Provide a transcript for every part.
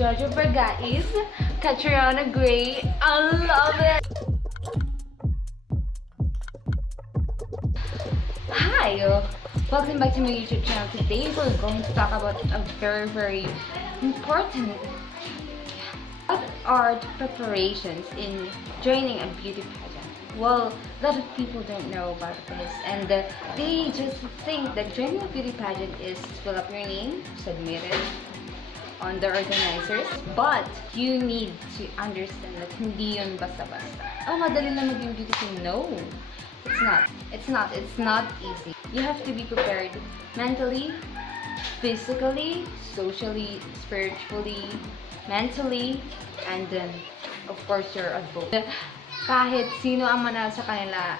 Jojo Vergais, Catriona Gray. I love it! Hi! Welcome back to my YouTube channel. Today we're going to talk about a very important. What are the preparations in joining a beauty pageant? Well, a lot of people don't know about this, and they just think that joining a beauty pageant is fill up your name, submit it on the organizers, but you need to understand that hindi yun basta-basta. Oh, madali lang maging beauty queen. No, it's not easy. You have to be prepared mentally, physically, socially, spiritually, mentally, and then, of course, your advocate. Kahit sino ang manalo sa kanila,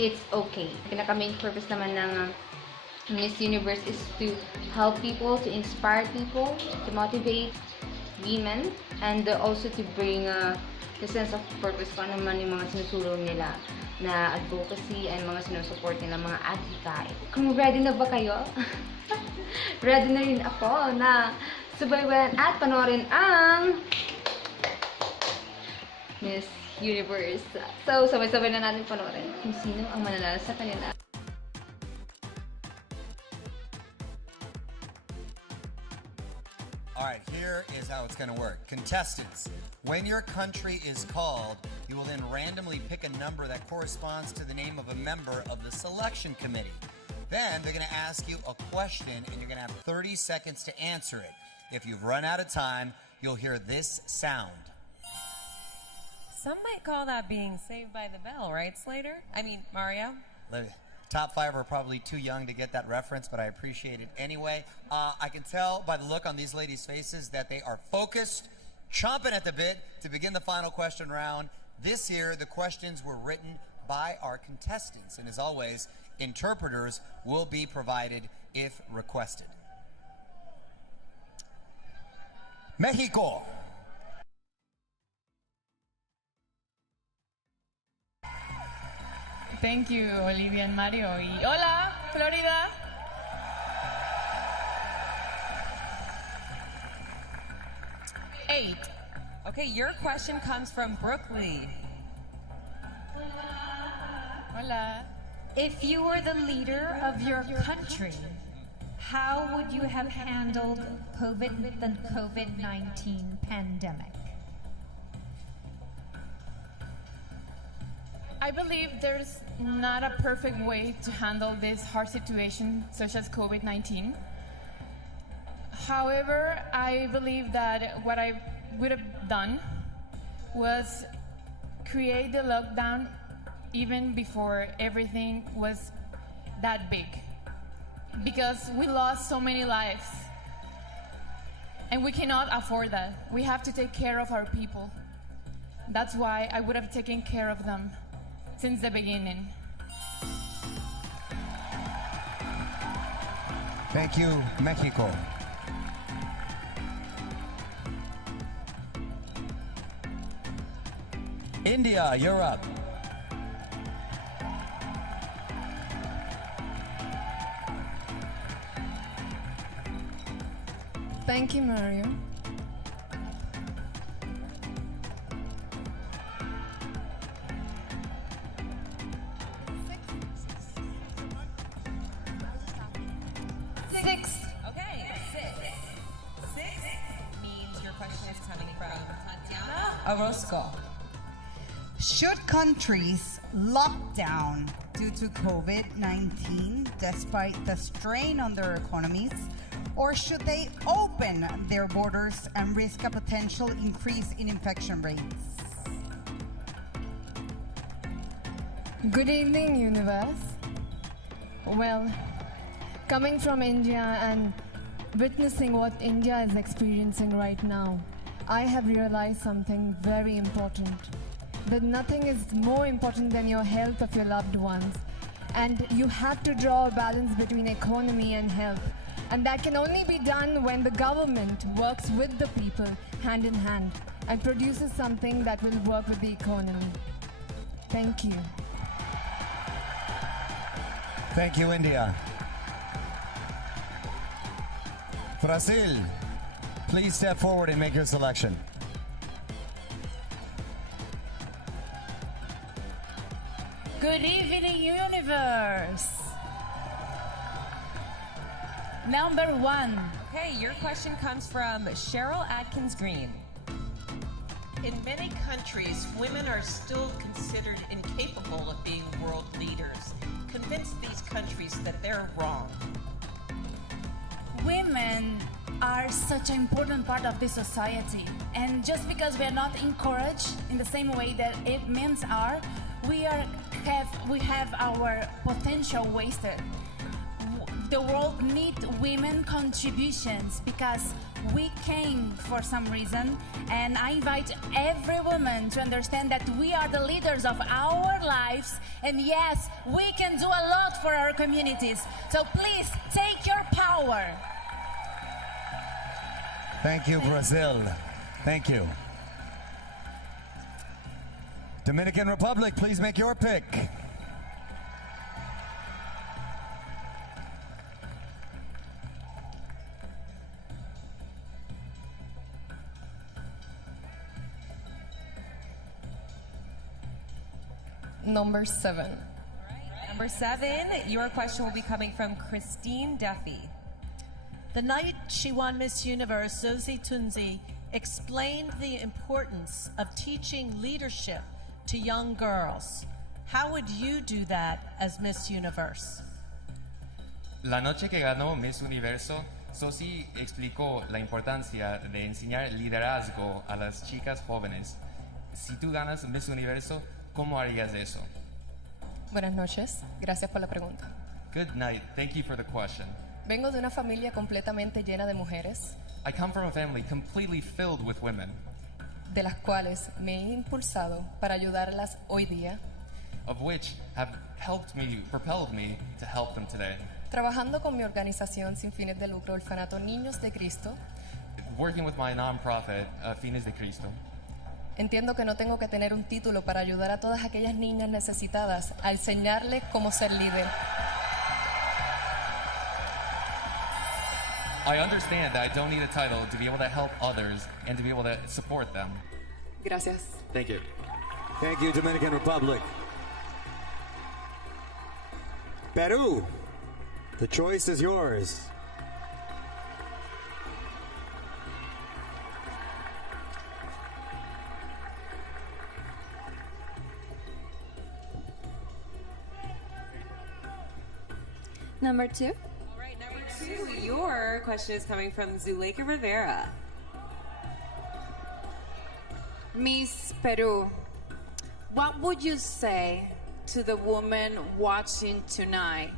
it's okay. Pinaka-main purpose naman ng Miss Universe is to help people, to inspire people, to motivate women, and also to bring the sense of purpose kung ano man yung mga sinusulong nila na advocacy and mga sinusupport nila, mga advocacy. Kung ready na ba kayo? Ready na rin ako na subaybayan at panoorin ang Miss Universe. So, sabay-sabay na natin panoorin kung sino ang mananalo sa kanila. Alright, here is how it's going to work. Contestants, when your country is called, you will then randomly pick a number that corresponds to the name of a member of the selection committee. Then they're going to ask you a question and you're going to have 30 seconds to answer it. If you've run out of time, you'll hear this sound. Some might call that being saved by the bell, right, Slater? I mean, Mario? Top 5 are probably too young to get that reference, but I appreciate it anyway. I can tell by the look on these ladies' faces that they are focused, chomping at the bit to begin the final question round. This year, the questions were written by our contestants, and as always, interpreters will be provided if requested. Mexico. Thank you, Olivia and Mario. Y hola, Florida. Eight. Okay, your question comes from Brooklyn. Hola. If you were the leader of your country, how would you have handled the COVID-19 pandemic? I believe there's not a perfect way to handle this hard situation such as COVID-19. However, I believe that what I would have done was create the lockdown even before everything was that big. Because we lost so many lives. And we cannot afford that. We have to take care of our people. That's why I would have taken care of them since the beginning. Thank you, Mexico. India, you're up. Thank you, Mario. Okay, six means your question is coming from Tatiana Orozco. Should countries lock down due to COVID-19 despite the strain on their economies, or should they open their borders and risk a potential increase in infection rates? Good evening, Universe. Well, coming from India and witnessing what India is experiencing right now, I have realized something very important. That nothing is more important than your health of your loved ones. And you have to draw a balance between economy and health. And that can only be done when the government works with the people hand in hand and produces something that will work with the economy. Thank you. Thank you, India. Brazil. please step forward and make your selection. Good evening, universe. Number 1. Okay, your question comes from Cheryl Atkins Green. In many countries, women are still considered incapable of being world leaders. Convince these countries that they're wrong. Women are such an important part of this society, and just because we are not encouraged in the same way that men are, we have our potential wasted. The world needs women contributions because we came for some reason, and I invite every woman to understand that we are the leaders of our lives, and yes, we can do a lot for our communities. So please take your power. Thank you, Brazil. Thank you. Dominican Republic, please make your pick. Number 7. Number 7, your question will be coming from Christine Duffy. The night she won Miss Universe, Zosie Tunzi explained the importance of teaching leadership to young girls. How would you do that as Miss Universe? La noche que ganó Miss Universo, Zosie explicó la importancia de enseñar liderazgo a las chicas jóvenes. Si tú ganas Miss Universo, ¿cómo harías eso? Buenas noches, gracias por la pregunta. Good night. Thank you for the question. Vengo de una familia completamente llena de mujeres, I come from a family completely filled with women, de las cuales me he impulsado para ayudarlas hoy día, of which have propelled me to help them today. trabajando con mi organización sin fines de lucro, Orfanato Niños de Cristo. Working with my nonprofit, Fines de Cristo, Entiendo que no tengo que tener un título para ayudar a todas aquellas niñas necesitadas a enseñarles cómo ser líder. I understand that I don't need a title to be able to help others and to be able to support them. Gracias. Thank you. Thank you, Dominican Republic. Peru, the choice is yours. Number 2. All right, number 2, your question is coming from Zuleika Rivera. Miss Peru, what would you say to the women watching tonight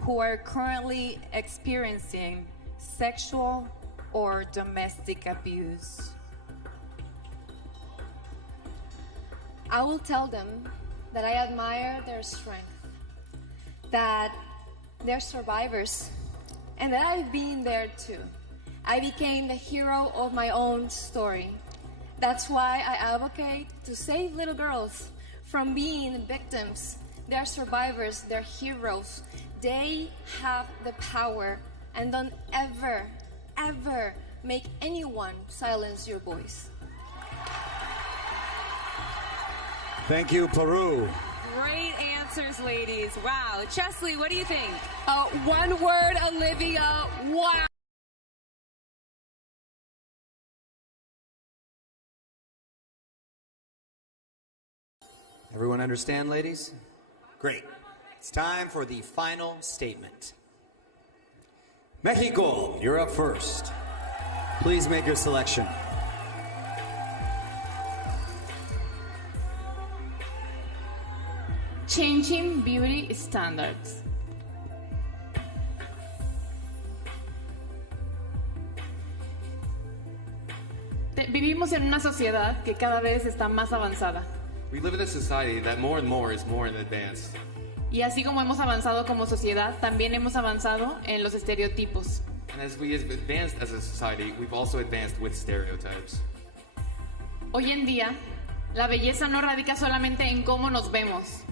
who are currently experiencing sexual or domestic abuse? I will tell them that I admire their strength, that they're survivors, and that I've been there too. I became the hero of my own story. That's why I advocate to save little girls from being victims. They're survivors, they're heroes. They have the power, and don't ever, ever make anyone silence your voice. Thank you, Peru. Great answers, ladies. Wow. Chesley, what do you think? One word, Olivia. Wow. Everyone understand, ladies? Great. It's time for the final statement. Mexico, you're up first. Please make your selection. Changing beauty standards. Vivimos en una sociedad que cada vez está más avanzada. We live in a society that more and more is more in advance. Y así como hemos avanzado como sociedad, también hemos avanzado en los estereotipos. And as we have advanced as a society, we've also advanced with stereotypes. Hoy en día, la belleza no radica solamente en cómo nos vemos.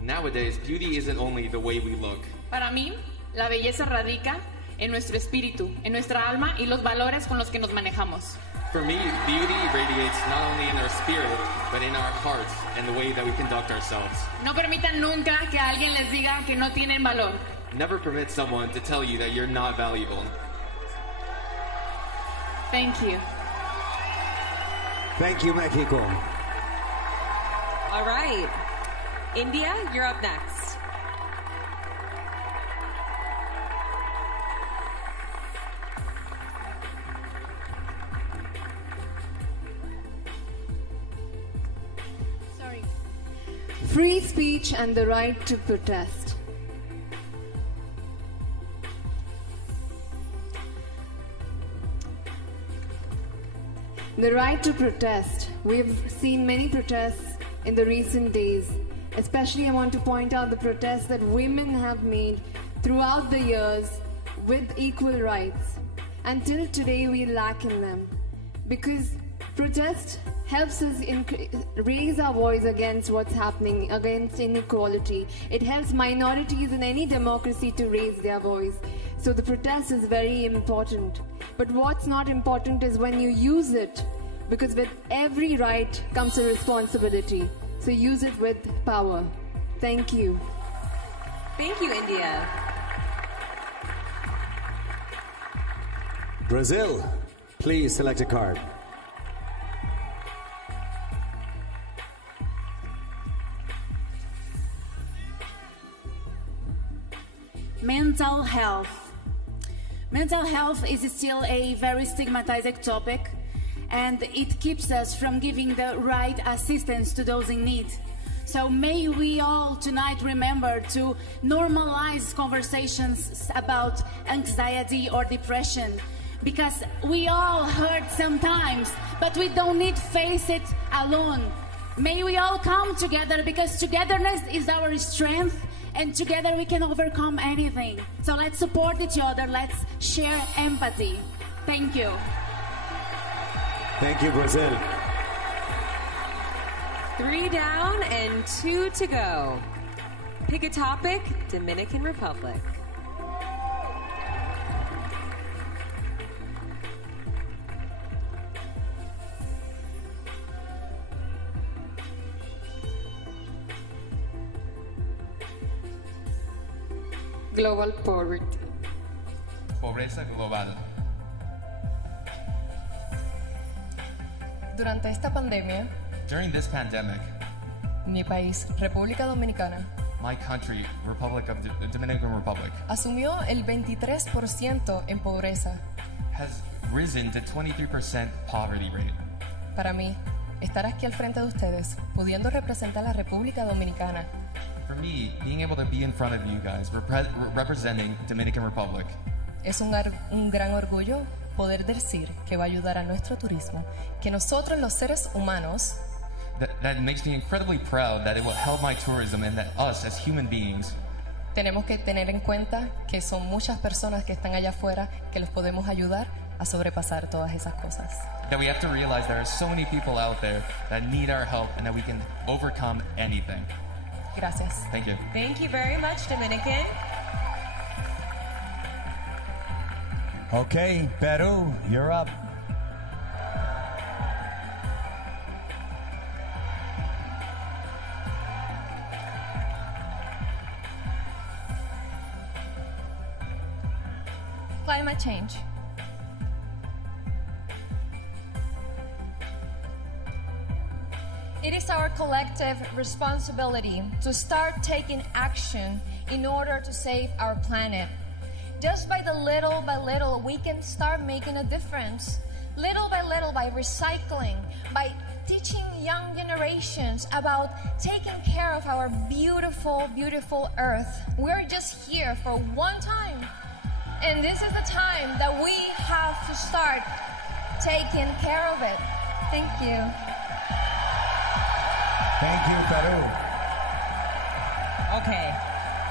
Nowadays, beauty isn't only the way we look. Para mí, la belleza radica en nuestro espíritu, en nuestra alma y los valores con los que nos manejamos. For me, beauty radiates not only in our spirit, but in our hearts and the way that we conduct ourselves. No permitan nunca que alguien les diga que no tienen valor. Never permit someone to tell you that you're not valuable. Thank you. Thank you, Mexico. All right. India, you're up next. Sorry. Free speech and the right to protest. The right to protest. We've seen many protests in the recent days. Especially I want to point out the protests that women have made throughout the years with equal rights. Until today we lack in them. Because protest helps us raise our voice against what's happening, against inequality. It helps minorities in any democracy to raise their voice. So the protest is very important. But what's not important is when you use it, because with every right comes a responsibility. So use it with power. Thank you. Thank you, India. Brazil, please select a card. Mental health. Mental health is still a very stigmatized topic, and it keeps us from giving the right assistance to those in need. So may we all tonight remember to normalize conversations about anxiety or depression, because we all hurt sometimes, but we don't need to face it alone. May we all come together, because togetherness is our strength, and together we can overcome anything. So let's support each other, let's share empathy. Thank you. Thank you, Brazil. 3 down and 2 to go. Pick a topic, Dominican Republic. Global poverty. Pobreza global. Durante esta pandemia, During this pandemic, mi país, República Dominicana, my country, Republic of the Dominican Republic, asumió el 23% en pobreza. has risen to 23% poverty rate. Para mí, estar aquí al frente de ustedes, pudiendo representar a la República Dominicana, For me, being able to be in front of you guys, representing Dominican Republic, es un gran orgullo poder decir que va a ayudar a nuestro turismo, que nosotros los seres humanos that makes me incredibly proud that it will help my tourism and that us as human beings tenemos que tener en cuenta que son muchas personas que están allá afuera que los podemos ayudar a sobrepasar todas esas cosas. that we have to realize there are so many people out there that need our help and that we can overcome anything. Gracias. Thank you. Thank you very much, Dominican. Okay, Peru, you're up. Climate change. It is our collective responsibility to start taking action in order to save our planet. Just by little, we can start making a difference. Little by recycling, by teaching young generations about taking care of our beautiful, beautiful earth. We're just here for one time. And this is the time that we have to start taking care of it. Thank you. Thank you, Peru. Okay.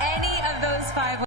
Any of those 5